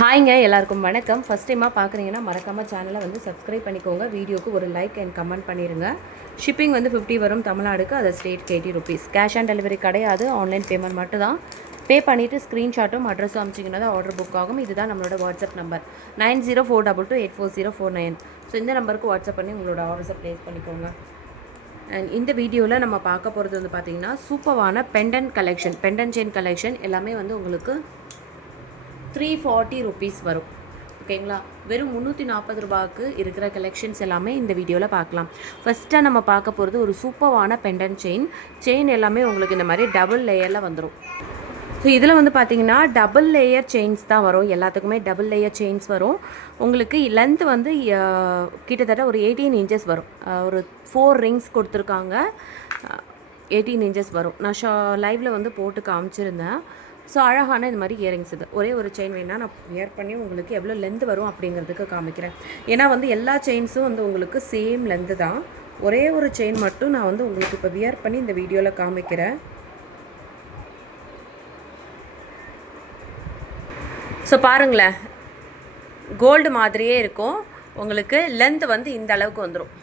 ஹாய்ங்க எல்லாருக்கும் வணக்கம். ஃபஸ்ட் டைமாக பார்க்குறீங்கன்னா மறக்காமல் சேனலை வந்து சப்ஸ்கிரைப் பண்ணிக்கோங்க. வீடியோக்கு ஒரு லைக் அண்ட் கமெண்ட் பண்ணிடுங்க. ஷிப்பிங் வந்து 50 வரும் தமிழ்நாடுக்கு. அது state 80 rupees. Cash on delivery கிடையாது, ஆன்லைன் பேமெண்ட் மட்டும் தான். பே பண்ணிவிட்டு ஸ்க்ரீன்ஷாட்டும் அட்ரஸும் அனுப்பிச்சிங்கன்னா தான் ஆர்டர் புக் ஆகும். இதுதான் நம்மளோட வாட்ஸ்அப் நம்பர் 9042228409. ஸோ இந்த நம்பருக்கு வாட்ஸ்அப் பண்ணி உங்களோட ஆர்டர்ஸை ப்ளேஸ் பண்ணிக்கோங்க. அண்ட் இந்த வீடியோவில் நம்ம பார்க்க போகிறது வந்து பார்த்திங்கன்னா சூப்பரான pendant collection, pendant chain collection எல்லாமே வந்து உங்களுக்கு 340 ருபீஸ் வரும். ஓகேங்களா, வெறும் 340 ரூபாய்க்கு இருக்கிற கலெக்ஷன்ஸ் எல்லாமே இந்த வீடியோவில் பார்க்கலாம். ஃபஸ்ட்டாக நம்ம பார்க்க போகிறது ஒரு சூப்பரான பெண்டன்ட் செயின் எல்லாமே உங்களுக்கு இந்த மாதிரி டபுள் லேயரில் வந்துடும். ஸோ இதில் வந்து பார்த்திங்கன்னா டபுள் லேயர் செயின்ஸ் தான் வரும். எல்லாத்துக்குமே டபுள் லேயர் செயின்ஸ் வரும். உங்களுக்கு லென்த் வந்து கிட்டத்தட்ட ஒரு 18 இன்ச்சஸ் வரும். ஒரு 4 ரிங்ஸ் கொடுத்துருக்காங்க. 18 இன்ச்சஸ் வரும். நான் லைவில் வந்து போட்டு காமிச்சிருந்தேன். ஸோ அழகான இந்த மாதிரி இயரிங்ஸ். இது ஒரே ஒரு செயின் வேணால் நான் வியர் பண்ணி உங்களுக்கு எவ்வளோ லென்த் வரும் அப்படிங்கிறதுக்கு காமிக்கிறேன். ஏன்னா வந்து எல்லா செயின்ஸும் வந்து உங்களுக்கு சேம் லென்த்து தான். ஒரே ஒரு செயின் மட்டும் நான் வந்து உங்களுக்கு இப்போ வியர் பண்ணி இந்த வீடியோவில் காமிக்கிறேன். ஸோ பாருங்களேன், கோல்டு மாதிரியே இருக்கும். உங்களுக்கு லென்த் வந்து இந்த அளவுக்கு வந்துடும்.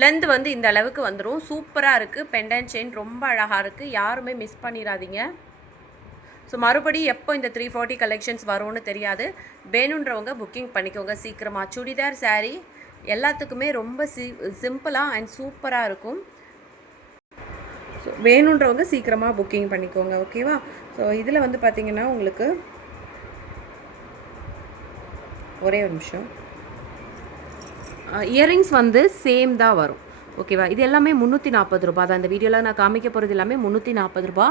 லென்த் வந்து இந்த அளவுக்கு வந்துடும். சூப்பராக இருக்குது. பெண்டன்ட் செயின் ரொம்ப அழகாக இருக்குது. யாருமே மிஸ் பண்ணிடாதீங்க. ஸோ மறுபடியும் எப்போ இந்த 340 கலெக்ஷன்ஸ் வரும்னு தெரியாது. வேணுன்றவங்க புக்கிங் பண்ணிக்கோங்க சீக்கிரமாக. சுடிதார் சாரீ எல்லாத்துக்குமே ரொம்ப சிம்பிளாக அண்ட் சூப்பராக இருக்கும். ஸோ வேணுன்றவங்க சீக்கிரமாக புக்கிங் பண்ணிக்கோங்க. ஓகேவா? ஸோ இதில் வந்து பார்த்திங்கன்னா உங்களுக்கு ஒரே ஒரு நிமிஷம், இயரிங்ஸ் வந்து சேம் தான் வரும். ஓகேவா? இது எல்லாமே 340 ரூபா தான். இந்த வீடியோவில் நான் காமிக்க போகிறது எல்லாமே 340 ரூபா.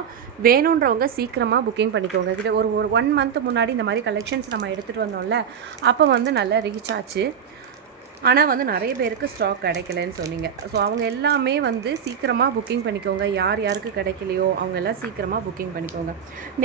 வேணுன்றவங்க சீக்கிரமாக புக்கிங் பண்ணிக்கோங்க. இதில் ஒரு 1 மந்த் முன்னாடி இந்த மாதிரி கலெக்ஷன்ஸ் நம்ம எடுத்துகிட்டு வந்தோம்ல, அப்போ வந்து நல்லா ரீச் ஆச்சு. ஆனால் வந்து நிறைய பேருக்கு ஸ்டாக் கிடைக்கலன்னு சொன்னீங்க. ஸோ அவங்க எல்லாமே வந்து சீக்கிரமாக புக்கிங் பண்ணிக்கோங்க. யார் யாருக்கு கிடைக்கலையோ அவங்க எல்லாம் சீக்கிரமாக புக்கிங் பண்ணிக்கோங்க.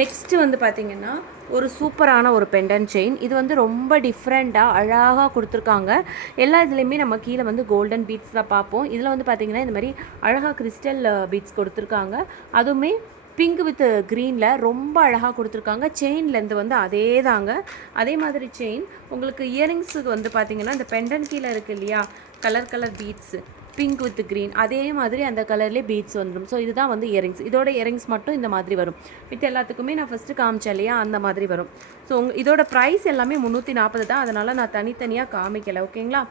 நெக்ஸ்ட்டு வந்து பார்த்திங்கன்னா ஒரு சூப்பரான ஒரு பெண்டன்ட் செயின். இது வந்து ரொம்ப டிஃப்ரெண்ட்டாக அழகாக கொடுத்துருக்காங்க. எல்லா இதுலேயுமே நம்ம கீழே வந்து கோல்டன் பீட்ஸ் தான் பார்ப்போம். இதில் வந்து பார்த்திங்கன்னா இந்த மாதிரி அழகாக கிறிஸ்டல் பீட்ஸ் கொடுத்துருக்காங்க. அதுவுமே பிங்க் வித் க்ரீனில் ரொம்ப அழகாக கொடுத்துருக்காங்க. செயின்லேருந்து வந்து அதே தாங்க. அதே மாதிரி செயின் உங்களுக்கு இயரிங்ஸுக்கு வந்து பார்த்திங்கன்னா இந்த பெண்டன் கீழே இருக்குது இல்லையா, colour beads pink with green, அதே மாதிரி அந்த கலர்லேயே பீட்ஸ் வந்துடும். ஸோ இதுதான் வந்து இயரிங்ஸ். இதோட இயரிங்ஸ் மட்டும் இந்த மாதிரி வரும். வித் எல்லாத்துக்குமே நான் ஃபஸ்ட்டு காமிச்சேன் இல்லையா, அந்த மாதிரி வரும். ஸோ இதோட ப்ரைஸ் எல்லாமே 340 தான். அதனால் நான் தனித்தனியாக காமிக்கலை. ஓகேங்களா?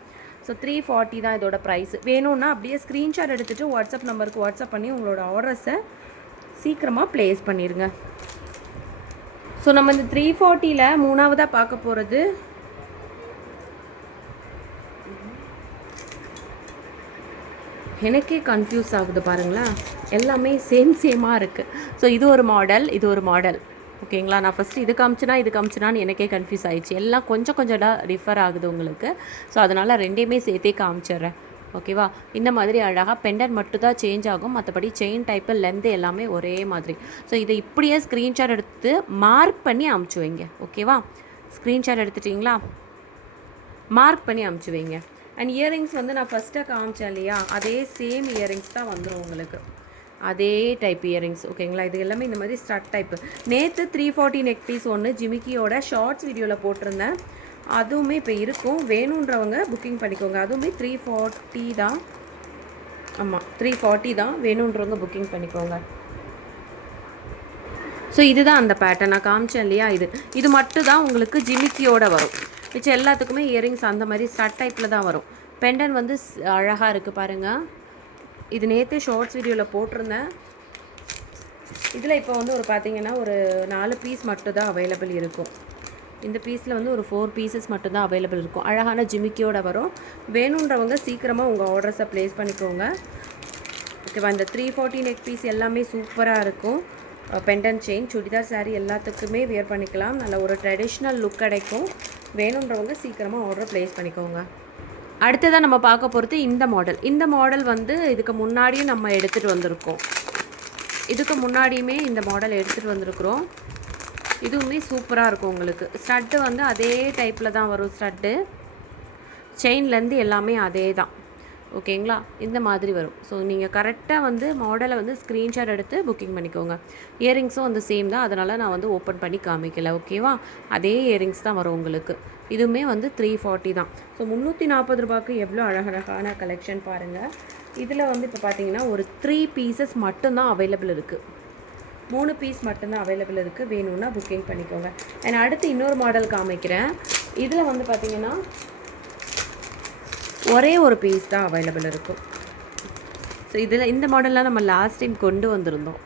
ஸோ 340 தான் இதோட ப்ரைஸ். வேணும்னா அப்படியே ஸ்க்ரீன்ஷாட் எடுத்துகிட்டு வாட்ஸ்அப் நம்பருக்கு வாட்ஸ்அப் பண்ணி உங்களோட ஆர்டர்ஸை சீக்கிரமாக ப்ளேஸ் பண்ணிடுங்க. ஸோ நம்ம இந்த 340ல் மூணாவதாக பார்க்க போகிறது எனக்கே கன்ஃபியூஸ் ஆகுது பாருங்களேன். எல்லாமே சேமாக இருக்குது. ஸோ இது ஒரு மாடல், இது ஒரு மாடல். ஓகேங்களா? நான் ஃபஸ்ட்டு இது காமிச்சினான்னு எனக்கே கன்ஃபியூஸ் ஆகிடுச்சு. எல்லாம் கொஞ்சம் டிஃபர் ஆகுது உங்களுக்கு. ஸோ அதனால் ரெண்டையுமே சேர்த்தே காமிச்சிட்றேன். ஓகேவா? இந்த மாதிரி அழகாக பெண்டன்ட் மட்டும் தான் சேஞ்ச் ஆகும். மற்றபடி செயின் டைப்பு லென்த்து எல்லாமே ஒரே மாதிரி. ஸோ இதை இப்படியே ஸ்க்ரீன்ஷாட் எடுத்து மார்க் பண்ணி அமுச்சு வைங்க. ஓகேவா? ஸ்க்ரீன்ஷாட் எடுத்துட்டிங்களா? மார்க் பண்ணி அமுச்சு வைங்க. அண்ட் இயரிங்ஸ் வந்து நான் ஃபஸ்ட்டாக காமிச்சேன் இல்லையா, அதே சேம் இயரிங்ஸ் தான் வந்துடும் உங்களுக்கு. அதே டைப் இயரிங்ஸ். ஓகேங்களா? இது எல்லாமே இந்த மாதிரி ஸ்டட் டைப்பு. நேற்று 340 நெக் பீஸ் ஒன்று ஜிமிக்கியோட ஷார்ட்ஸ் வீடியோவில் போட்டிருந்தேன். அதுவுமே இப்போ இருக்கும். வேணுன்றவங்க புக்கிங் பண்ணிக்கோங்க. அதுவுமே 340 தான். ஆமாம், 340 தான். வேணுன்றவங்க புக்கிங் பண்ணிக்கோங்க. ஸோ இதுதான் அந்த பேட்டர்ன் நான் காமிச்சேன் இல்லையா, இது மட்டும் தான் உங்களுக்கு ஜிமிக்கியோட வரும். மிச்சம் எல்லாத்துக்குமே இயரிங்ஸ் அந்த மாதிரி ஸ்டட் டைப்பில் தான் வரும். பெண்டன் வந்து அழகாக இருக்குது பாருங்கள். இது நேற்று ஷார்ட்ஸ் வீடியோவில் போட்டிருந்தேன். இதில் இப்போ வந்து ஒரு பார்த்திங்கன்னா ஒரு 4 பீஸ் மட்டும் தான் அவைலபிள் இருக்கும். இந்த பீஸில் வந்து ஒரு 4 பீசஸ் மட்டும்தான் அவைலபிள் இருக்கும். அழகான ஜிமிக்கியோட வரும். வேணுன்றவங்க சீக்கிரமாக உங்கள் ஆர்டர்ஸை ப்ளேஸ் பண்ணிக்கோங்க. ஓகேவா? இந்த 340 நெக் பீஸ் எல்லாமே சூப்பராக இருக்கும். பெண்டன்ட் செயின், சுடிதார் சாரீ எல்லாத்துக்குமே வியர் பண்ணிக்கலாம். நல்ல ஒரு ட்ரெடிஷ்னல் லுக் கிடைக்கும். வேணுன்றவங்க சீக்கிரமாக ஆர்டர் ப்ளேஸ் பண்ணிக்கோங்க. அடுத்ததாக நம்ம பார்க்க போகிறது இந்த மாடல். இந்த மாடல் வந்து இதுக்கு முன்னாடியும் நம்ம எடுத்துகிட்டு வந்திருக்கோம். இதுக்கு முன்னாடியுமே இந்த மாடல் எடுத்துகிட்டு வந்திருக்கிறோம். இதுவுமே சூப்பராக இருக்கும் உங்களுக்கு. ஸ்டட்டு வந்து அதே டைப்பில் தான் வரும். ஸ்டட்டு செயின்லேருந்து எல்லாமே அதே தான். ஓகேங்களா? இந்த மாதிரி வரும். ஸோ நீங்கள் கரெக்டாக வந்து மாடலை வந்து ஸ்க்ரீன்ஷாட் எடுத்து புக்கிங் பண்ணிக்கோங்க. இயரிங்ஸும் வந்து சேம் தான், அதனால் நான் வந்து ஓப்பன் பண்ணி காமிக்கல. ஓகேவா? அதே இயரிங்ஸ் தான் வரும் உங்களுக்கு. இதுவுமே வந்து 340 தான். ஸோ 340 ரூபாய்க்கு எவ்வளோ அழகழகான கலெக்ஷன் பாருங்கள். இதில் வந்து இப்போ பார்த்தீங்கன்னா ஒரு 3 பீசஸ் மட்டும்தான் அவைலபிள் இருக்குது. 3 பீஸ் மட்டும்தான் அவைலபிள் இருக்குது. வேணும்னா புக்கிங் பண்ணிக்கோங்க. அண்ட் அடுத்து இன்னொரு மாடல் காமிக்கிறேன். இதில் வந்து பார்த்திங்கன்னா ஒரே ஒரு பீஸ் தான் அவைலபிள் இருக்கும். ஸோ இந்த மாடல்லாம் நம்ம லாஸ்ட் டைம் கொண்டு வந்திருந்தோம்.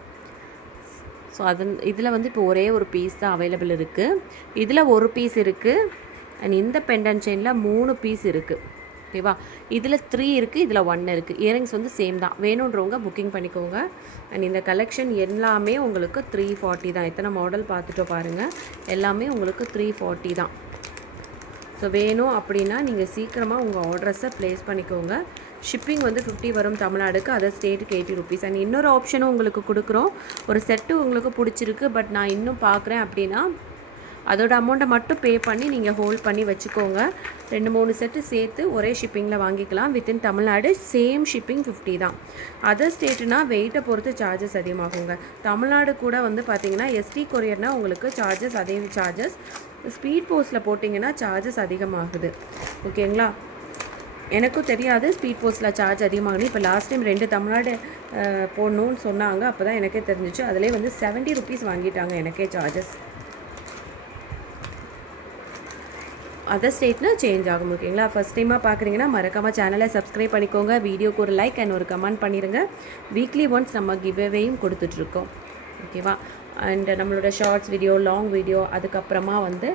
ஸோ இதில் வந்து இப்போ ஒரே ஒரு பீஸ் தான் அவைலபிள் இருக்குது. இதில் ஒரு பீஸ் இருக்குது. அண்ட் இந்த பெண்டன் செயினில் 3 பீஸ் இருக்குது. ஓகேவா? இதில் 3 இருக்குது, இதில் 1 இருக்குது. இயரிங்ஸ் வந்து சேம் தான். வேணுன்றவங்க புக்கிங் பண்ணிக்கோங்க. அண்ட் இந்த கலெக்ஷன் எல்லாமே உங்களுக்கு 340 தான். எத்தனை மாடல் பார்த்துட்டோம் பாருங்கள். எல்லாமே உங்களுக்கு 340 தான். ஸோ வேணும் அப்படின்னா நீங்கள் சீக்கிரமாக உங்கள் ஆர்டர்ஸை ப்ளேஸ் பண்ணிக்கோங்க. ஷிப்பிங் வந்து 50 வரும் தமிழ்நாடுக்கு, அதர் ஸ்டேட்டுக்கு 80 ருபீஸ். அண்ட் இன்னொரு ஆப்ஷனும் உங்களுக்கு கொடுக்குறோம். ஒரு செட்டு உங்களுக்கு பிடிச்சிருக்கு, பட் நான் இன்னும் பார்க்குறேன் அப்படின்னா அதோட அமௌண்ட்டை மட்டும் பே பண்ணி நீங்கள் ஹோல்ட் பண்ணி வச்சுக்கோங்க. 2-3 செட்டு சேர்த்து ஒரே ஷிப்பிங்கில் வாங்கிக்கலாம். வித்தின் தமிழ்நாடு சேம் ஷிப்பிங் 50 தான். அதர் ஸ்டேட்டுனா வெயிட்டை பொறுத்து சார்ஜஸ் அதிகமாகுங்க. தமிழ்நாடு கூட வந்து பார்த்திங்கன்னா எஸ்டி கொரியர்னால் உங்களுக்கு சார்ஜஸ் அதே சார்ஜஸ். ஸ்பீட் போஸ்ட்டில் போட்டிங்கன்னா சார்ஜஸ் அதிகமாகுது. ஓகேங்களா? எனக்கும் தெரியாது ஸ்பீட் போஸ்ட்டில் சார்ஜ் அதிகமாகுது. இப்போ லாஸ்ட் டைம் 2 தமிழ்நாடு போடணும்னு சொன்னாங்க. அப்போ தான் எனக்கே தெரிஞ்சிச்சு. அதிலே வந்து 70 ருபீஸ் வாங்கிட்டாங்க எனக்கே சார்ஜஸ். அதர் ஸ்டேட்னா சேஞ்ச் ஆகும். ஓகேங்களா? ஃபஸ்ட் டைமாக பார்க்குறீங்கன்னா மறக்காமல் சேனலை சப்ஸ்கிரைப் பண்ணிக்கோங்க. வீடியோக்கு ஒரு லைக் அண்ட் ஒரு கமெண்ட் பண்ணிடுங்க. வீக்லி ஒன்ஸ் நம்ம கிவ்அவேயும் கொடுத்துட்ருக்கோம். ஓகேவா? அண்ட் நம்மளோட ஷார்ட்ஸ் வீடியோ, லாங் வீடியோ, அதுக்கப்புறமா வந்து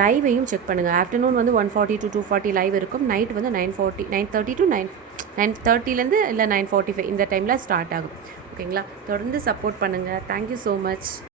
லைவையும் செக் பண்ணுங்கள். ஆஃப்டர்நூன் வந்து 140 to 240 லைவ் இருக்கும். நைட் வந்து 9:30 to 9:30 இல்லை 9:45 இந்த டைமில் ஸ்டார்ட் ஆகும். ஓகேங்களா? தொடர்ந்து சப்போர்ட் பண்ணுங்கள். Thank you so much.